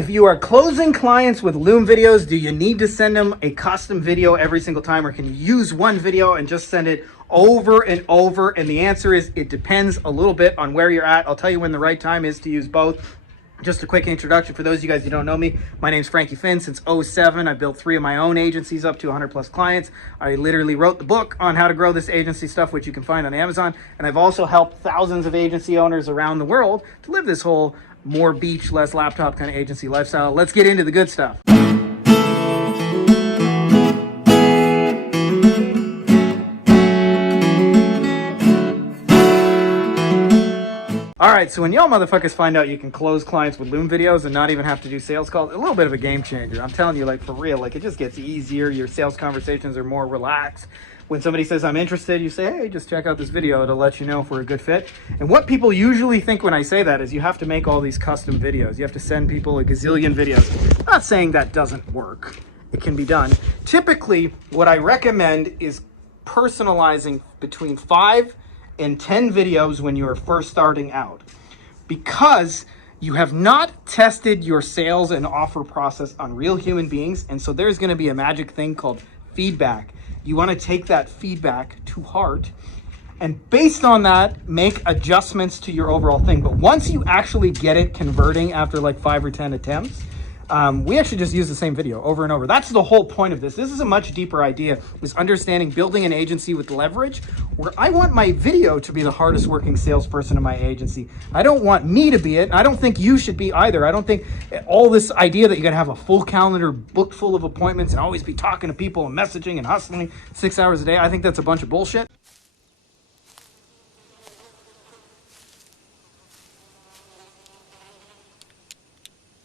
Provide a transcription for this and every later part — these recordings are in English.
If you are closing clients with Loom videos, do you need to send them a custom video every single time, or can you use one video and just send it over and over? And the answer is it depends a little bit on where you're at. I'll tell you when the right time is to use both. Just a quick introduction for those of you guys who don't know me. My name's Frankie Fihn. Since 2007, I built 3 of my own agencies up to 100 plus clients. I literally wrote the book on how to grow this agency stuff, which you can find on Amazon. And I've also helped thousands of agency owners around the world to live this whole more beach, less laptop kind of agency lifestyle. Let's get into the good stuff. All right, so when y'all motherfuckers find out you can close clients with Loom videos and not even have to do sales calls, a little bit of a game changer. I'm telling you, like, for real, like, it just gets easier. Your sales conversations are more relaxed. When somebody says, I'm interested, you say, hey, just check out this video. It'll let you know if we're a good fit. And what people usually think when I say that is you have to make all these custom videos. You have to send people a gazillion videos. I'm not saying that doesn't work. It can be done. Typically, what I recommend is personalizing between 5 and 10 videos when you are first starting out, because you have not tested your sales and offer process on real human beings. And so there's going to be a magic thing called feedback. You want to take that feedback to heart and based on that, make adjustments to your overall thing. But once you actually get it converting after like 5 or 10 attempts, we actually just use the same video over and over. That's the whole point of this. This is a much deeper idea, is understanding building an agency with leverage, where I want my video to be the hardest working salesperson in my agency. I don't want me to be it. I don't think you should be either. I don't think all this idea that you gotta have a full calendar booked full of appointments and always be talking to people and messaging and hustling 6 hours a day, I think that's a bunch of bullshit.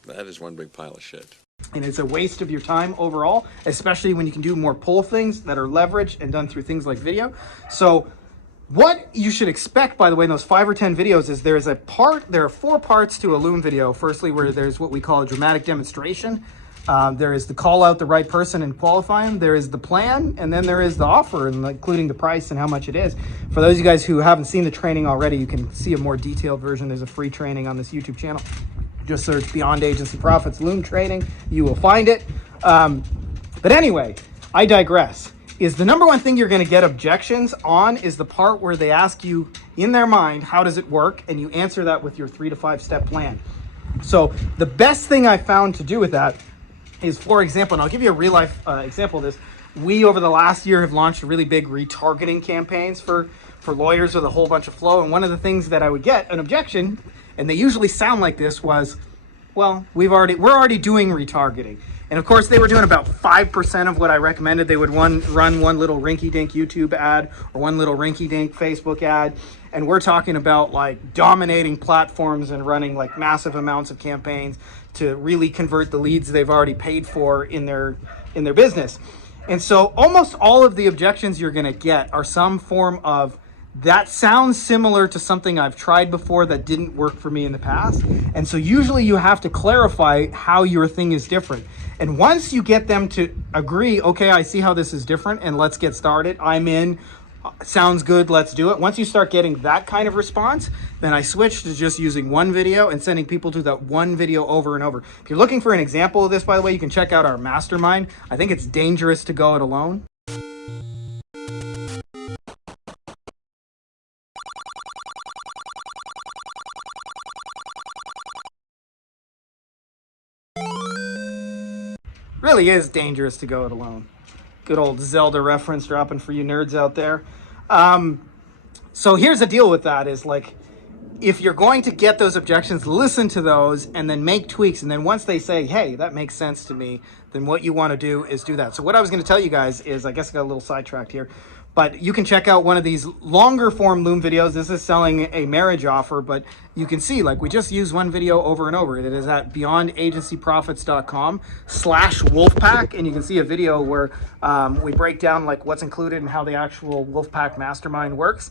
That is one big pile of shit. And it's a waste of your time overall, especially when you can do more pull things that are leveraged and done through things like video. So what you should expect, by the way, in those 5 or 10 videos is there are 4 parts to a Loom video. Firstly, where there's what we call a dramatic demonstration. There is the call out the right person and qualify them. There is the plan, and then there is the offer, and including the price and how much it is. For those of you guys who haven't seen the training already, you can see a more detailed version. There's a free training on this YouTube channel. Just search Beyond Agency Profits Loom training. You will find it. But anyway, I digress. Is the number one thing you're going to get objections on is the part where they ask you in their mind, how does it work? And you answer that with your 3 to 5 step plan. So the best thing I found to do with that is, for example, and I'll give you a real life example of this. We, over the last year, have launched really big retargeting campaigns for lawyers with a whole bunch of flow. And one of the things that I would get an objection, and they usually sound like this, was, well, we're already doing retargeting. And of course, they were doing about 5% of what I recommended. They would run one little rinky-dink YouTube ad or one little rinky-dink Facebook ad. And we're talking about like dominating platforms and running like massive amounts of campaigns to really convert the leads they've already paid for in their business. And so almost all of the objections you're going to get are some form of, that sounds similar to something I've tried before that didn't work for me in the past. And so usually you have to clarify how your thing is different. And once you get them to agree, okay, I see how this is different and let's get started, I'm in, sounds good, let's do it. Once you start getting that kind of response, then I switch to just using one video and sending people to that one video over and over. If you're looking for an example of this, by the way, you can check out our mastermind. I think it's dangerous to go it alone. Really is dangerous to go it alone. Good old Zelda reference dropping for you nerds out there. So here's the deal with that is, like, if you're going to get those objections, listen to those and then make tweaks. And then once they say, hey, that makes sense to me, then what you want to do is do that. So what I was going to tell you guys is, I guess I got a little sidetracked here, but you can check out one of these longer form Loom videos. This is selling a marriage offer, but you can see, like, we just use one video over and over. It is at beyondagencyprofits.com/Wolfpack. And you can see a video where we break down like what's included and how the actual Wolfpack mastermind works.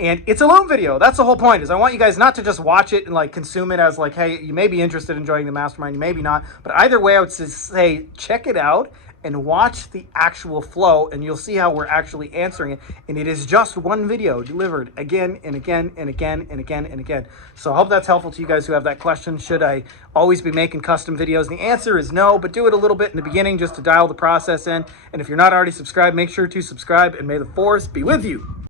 And it's a Loom video. That's the whole point, is I want you guys not to just watch it and like consume it as like, hey, you may be interested in joining the mastermind, you maybe not. But either way, I would say check it out and watch the actual flow, and you'll see how we're actually answering it. And it is just one video delivered again and again and again and again and again. So I hope that's helpful to you guys who have that question. Should I always be making custom videos? The answer is no, but do it a little bit in the beginning just to dial the process in. And if you're not already subscribed, make sure to subscribe, and may the force be with you.